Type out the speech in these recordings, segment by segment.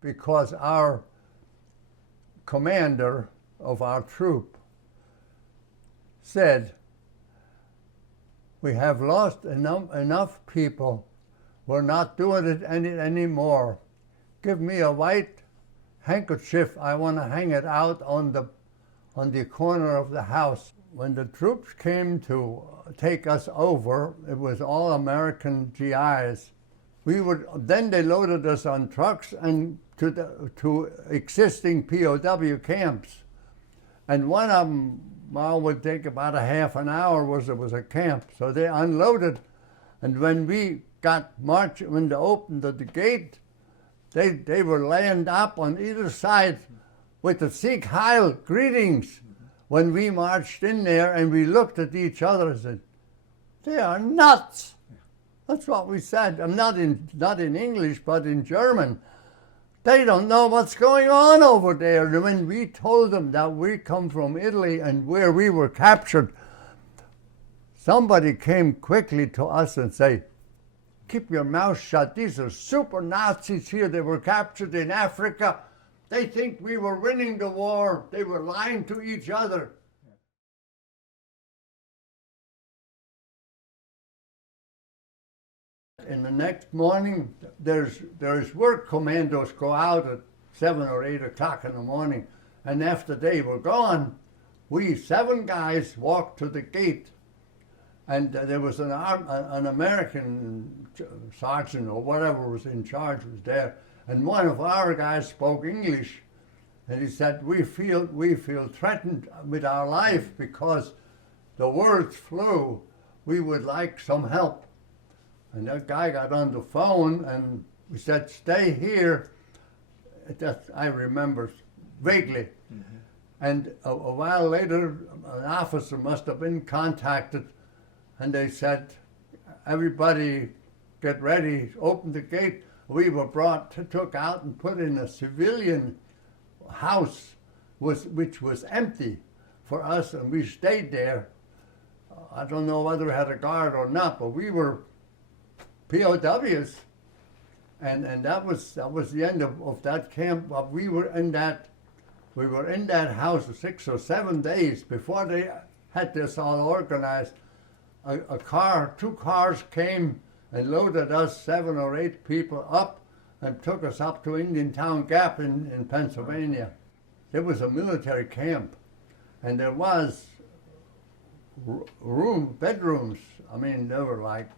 because our commander of our troop said, we have lost enough people. We're not doing it anymore. Give me a white handkerchief. I want to hang it out on the corner of the house. When the troops came to take us over, it was all American GIs. Then they loaded us on trucks and to existing POW camps. And one of them, would take about a half an hour, it was a camp. So they unloaded, and when we got when they opened the gate, they were lined up on either side with the Sikh Heil greetings. When we marched in there and we looked at each other and said, they are nuts. That's what we said. I'm not in English, but in German. They don't know what's going on over there. And when we told them that we come from Italy and where we were captured, somebody came quickly to us and said, keep your mouth shut. These are super Nazis here. They were captured in Africa. They think we were winning the war. They were lying to each other. In the next morning, there's work commandos go out at 7 or 8 o'clock in the morning, and after they were gone, we 7 guys walked to the gate, and there was an American sergeant or whatever was in charge was there, and one of our guys spoke English, and he said, we feel threatened with our life because the words flew. We would like some help. And that guy got on the phone and we said, stay here. That I remember vaguely. Mm-hmm. And a while later, an officer must have been contacted, and they said, everybody get ready, open the gate. We were took out and put in a civilian house, which was empty for us, and we stayed there. I don't know whether we had a guard or not, but we were POWs, and that was the end of that camp. But we were in that house for 6 or 7 days before they had this all organized. Two cars came and loaded us 7 or 8 people up and took us up to Indiantown Gap in Pennsylvania. It was a military camp, and there was bedrooms. I mean, they were like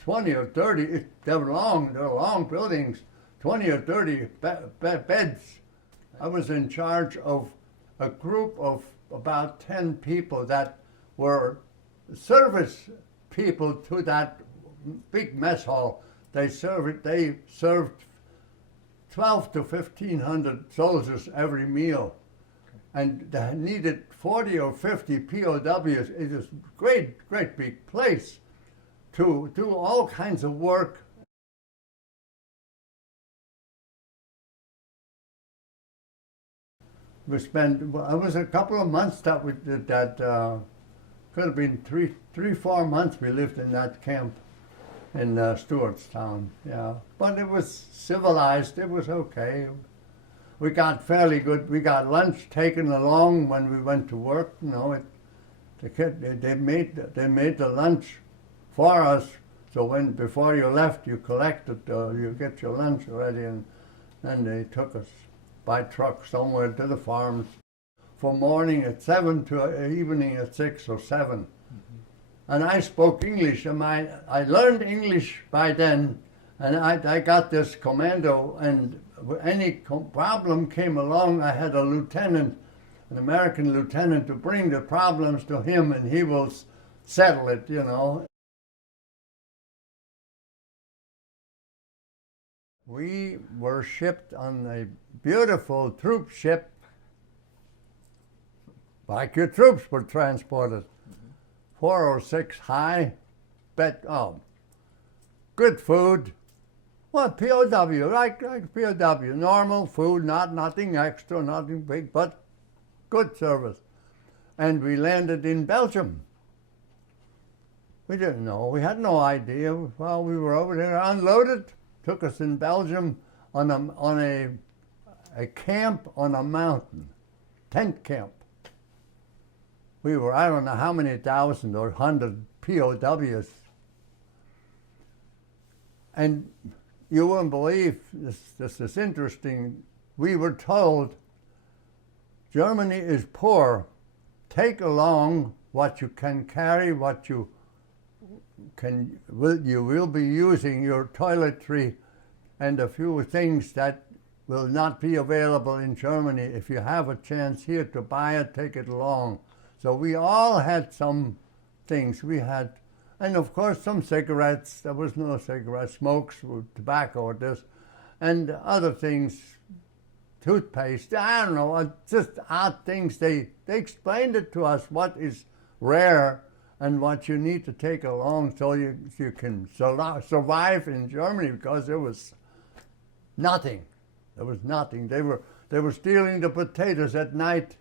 20 or 30, they were long buildings, 20 or 30 beds. I was in charge of a group of about 10 people that were service people to that big mess hall. They served 12 to 1,500 soldiers every meal. And they needed 40 or 50 POWs. It was a great big place to do all kinds of work. We spent, it was a couple of months that we did that, could have been 3-4 months we lived in that camp in Stewartstown, yeah. But it was civilized, it was okay. We got fairly good, we got lunch taken along when we went to work, you know. They made the lunch for us, so before you left, you collected, you get your lunch ready, and then they took us by truck somewhere to the farms from morning at 7 to evening at 6 or 7. Mm-hmm. And I spoke English, and I learned English by then, and I got this commando, and any problem came along, I had a lieutenant, an American lieutenant, to bring the problems to him, and he will settle it, you know. We were shipped on a beautiful troop ship, like your troops were transported. Mm-hmm. 406 high, good food. Well, POW, like POW, normal food, nothing extra, nothing big, but good service. And we landed in Belgium. We didn't know, we had no idea. While we were over there, unloaded, took us in Belgium on a camp on a mountain, tent camp. We were, I don't know how many thousand or 100 POWs. And you wouldn't believe, this is interesting, we were told, Germany is poor. Take along what you can carry, what you will be using, your toiletry, and a few things that will not be available in Germany. If you have a chance here to buy it, take it along. So we all had some things. We had, and of course some cigarettes. There was no cigarette smokes, tobacco or this, and other things, toothpaste. I don't know, just odd things. They explained it to us what is rare and what you need to take along so you can survive in Germany, because there was nothing. There was nothing. They were stealing the potatoes at night.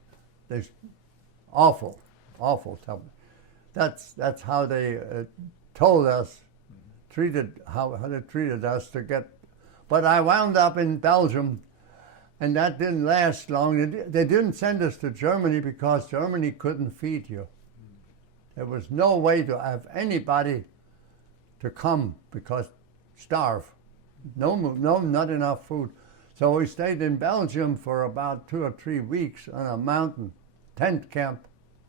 Awful stuff. That's how they told us, how they treated us to get. But I wound up in Belgium, and that didn't last long. They didn't send us to Germany because Germany couldn't feed you. There was no way to have anybody to come because starve. No, not enough food. So we stayed in Belgium for about 2 or 3 weeks on a mountain, tent camp,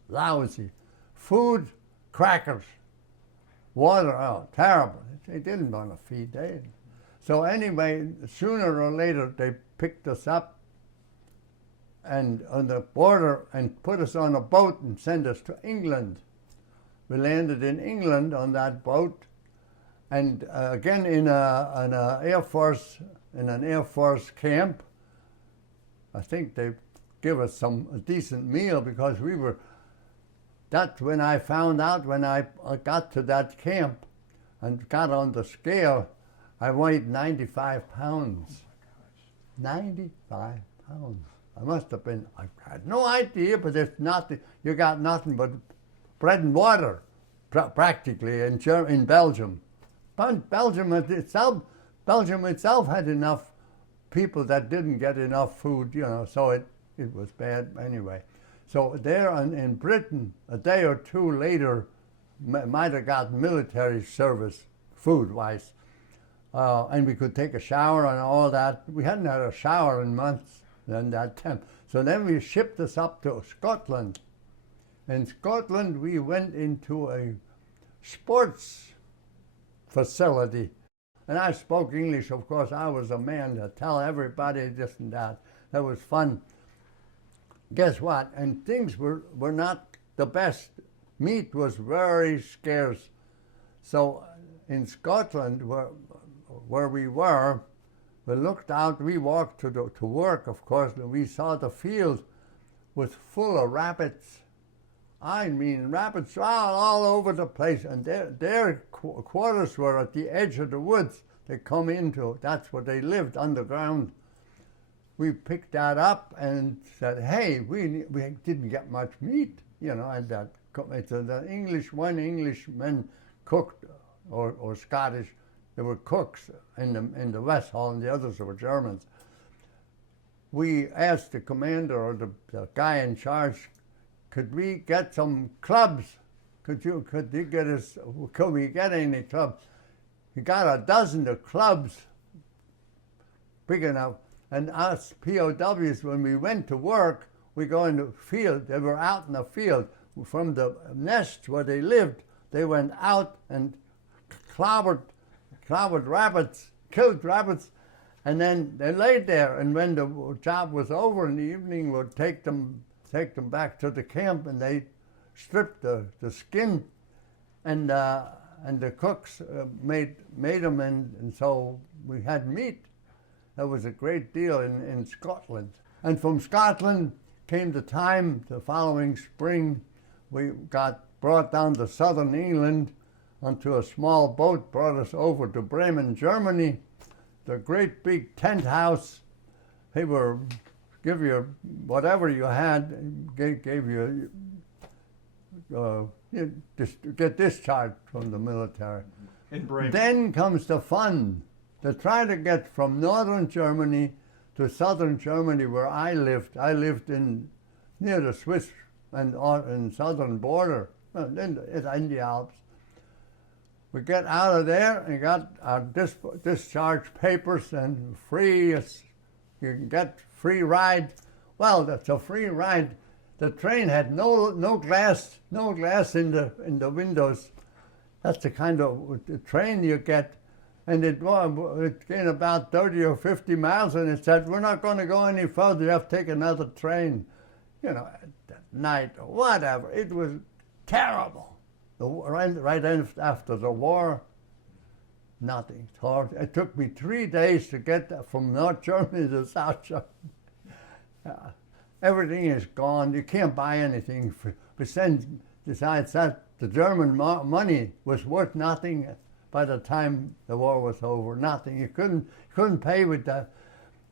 lousy. Food, crackers, water, oh, terrible. They didn't want to feed. So anyway, sooner or later, they picked us up and on the border and put us on a boat and sent us to England. We landed in England on that boat, and again in an Air Force camp. I think they give us a decent meal because we were. That's when I found out, when I got to that camp and got on the scale, I weighed 95 pounds. 95 pounds. I must have been, I had no idea, but it's nothing. You got nothing but bread and water, practically, in Belgium. But Belgium itself had enough people that didn't get enough food, so it was bad anyway. So there in Britain, a day or two later, might have gotten military service, food-wise. And we could take a shower and all that. We hadn't had a shower in months in that time. So then we shipped us up to Scotland. In Scotland, we went into a sports facility. And I spoke English, of course. I was a man to tell everybody this and that. That was fun. Guess what? And things were not the best. Meat was very scarce. So in Scotland, where we were, we looked out, we walked to work, of course, and we saw the field was full of rabbits. I mean, rabbits all over the place, and their quarters were at the edge of the woods. They come into, that's where they lived, underground. We picked that up and said, hey, we didn't get much meat, and that it's one Englishman cooked, or Scottish. There were cooks in the West Hall, and the others were Germans. We asked the commander or the guy in charge, could we get some clubs? Could we get any clubs? He got a dozen of clubs, big enough. And us POWs, when we went to work, we go in the field. They were out in the field. From the nests where they lived, they went out and clobbered rabbits, killed rabbits, and then they laid there. And when the job was over in the evening, we'd take them back to the camp, and they stripped the skin, and the cooks made them, and so we had meat. That was a great deal in Scotland. And from Scotland came the time, the following spring, we got brought down to southern England onto a small boat, brought us over to Bremen, Germany, the great big tent house. They were, give you whatever you had, gave you, just get discharged from the military. In Bremen. Then comes the fun. They tried to get from northern Germany to southern Germany where I lived. I lived in near the Swiss and southern border, in the Alps. We get out of there and got our discharge papers and free. You can get free ride. Well, that's a free ride. The train had no glass in the windows. That's the kind of train you get. And it came about 30 or 50 miles, and it said, "We're not going to go any further. You have to take another train." You know, at night or whatever. It was terrible. Right after the war, nothing. It took me 3 days to get from North Germany to South Germany. Everything is gone. You can't buy anything. Besides that, the German money was worth nothing by the time the war was over. Nothing. You couldn't pay with that.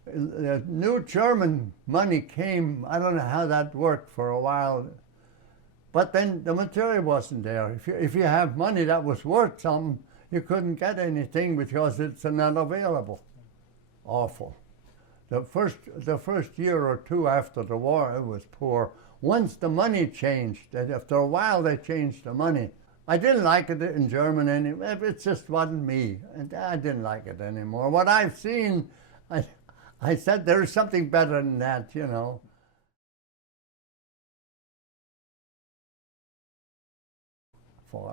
The new German money came. I don't know how that worked for a while. But then the material wasn't there. If you have money that was worth something, you couldn't get anything because it's not available. Awful. The first year or two after the war, it was poor. Once the money changed, and after a while they changed the money. I didn't like it in German anymore. It just wasn't me, and I didn't like it anymore. What I've seen, I said there's something better than that, you know.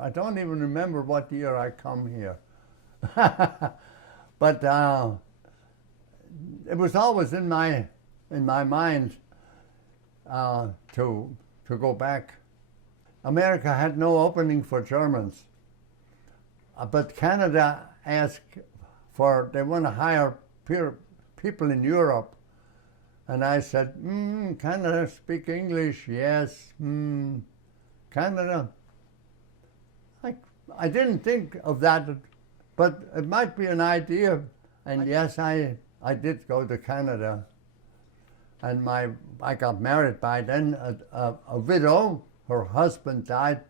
I don't even remember what year I come here. But it was always in my mind to go back. America had no opening for Germans, but Canada asked they want to hire people in Europe, and I said, Canada speak English, yes, Canada. I didn't think of that, but it might be an idea. And yes, I did go to Canada. And I got married by then, a widow. Her husband died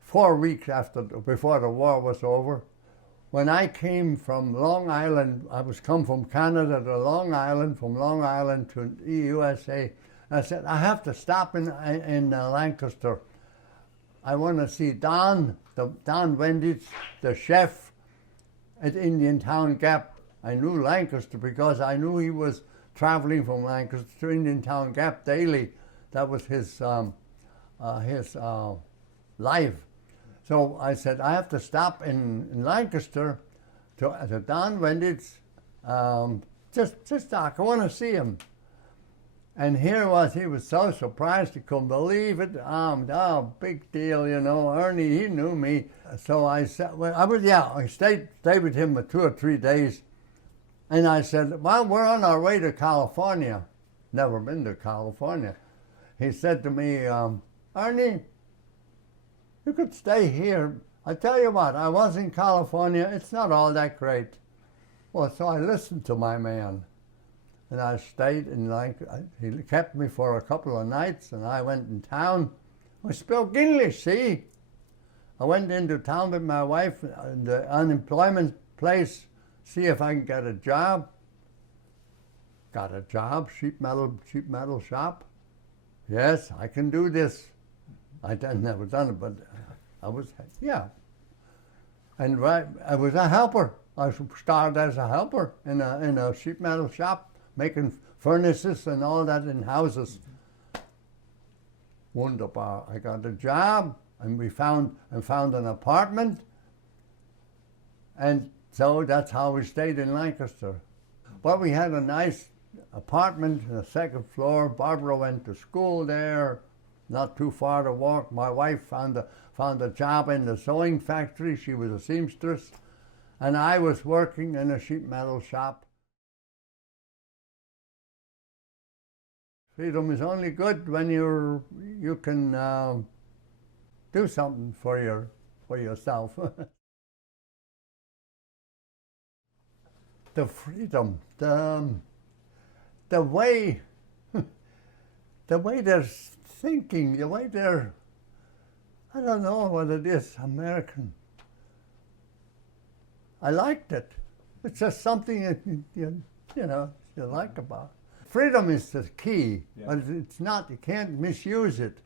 4 weeks before the war was over. When I came from Long Island, I was come from Canada to Long Island, from Long Island to the USA. I said, I have to stop in Lancaster. I want to see Don Wenditz, the chef at Indiantown Gap. I knew Lancaster because I knew he was traveling from Lancaster to Indiantown Gap daily. That was his life. So I said, I have to stop in Lancaster to Don Wenditz. Just talk. I want to see him. And here he was so surprised he couldn't believe it. Big deal, you know. Ernie, he knew me. So I said, I stayed with him for 2 or 3 days. And I said, well, we're on our way to California. Never been to California. He said to me, Ernie, you could stay here. I tell you what, I was in California. It's not all that great. Well, so I listened to my man. And I stayed in Lancaster. He kept me for a couple of nights, and I went in town. I spoke English, see? I went into town with my wife in the unemployment place, see if I can get a job. Got a job, sheet metal shop. Yes, I can do this. I never done it, but I was, yeah. And I was a helper. I started as a helper in a sheet metal shop, making furnaces and all that in houses. Wunderbar. I got a job, and I found an apartment, and so that's how we stayed in Lancaster. But we had a nice apartment on the second floor. Barbara went to school there, not too far to walk. My wife found a job in the sewing factory. She was a seamstress, and I was working in a sheet metal shop. Freedom is only good when you can do something for yourself. The freedom, the way they're thinking, the way they're, I don't know what it is, American. I liked it. It's just something that you like about it. Freedom is the key, Yeah. but it's not. You can't misuse it.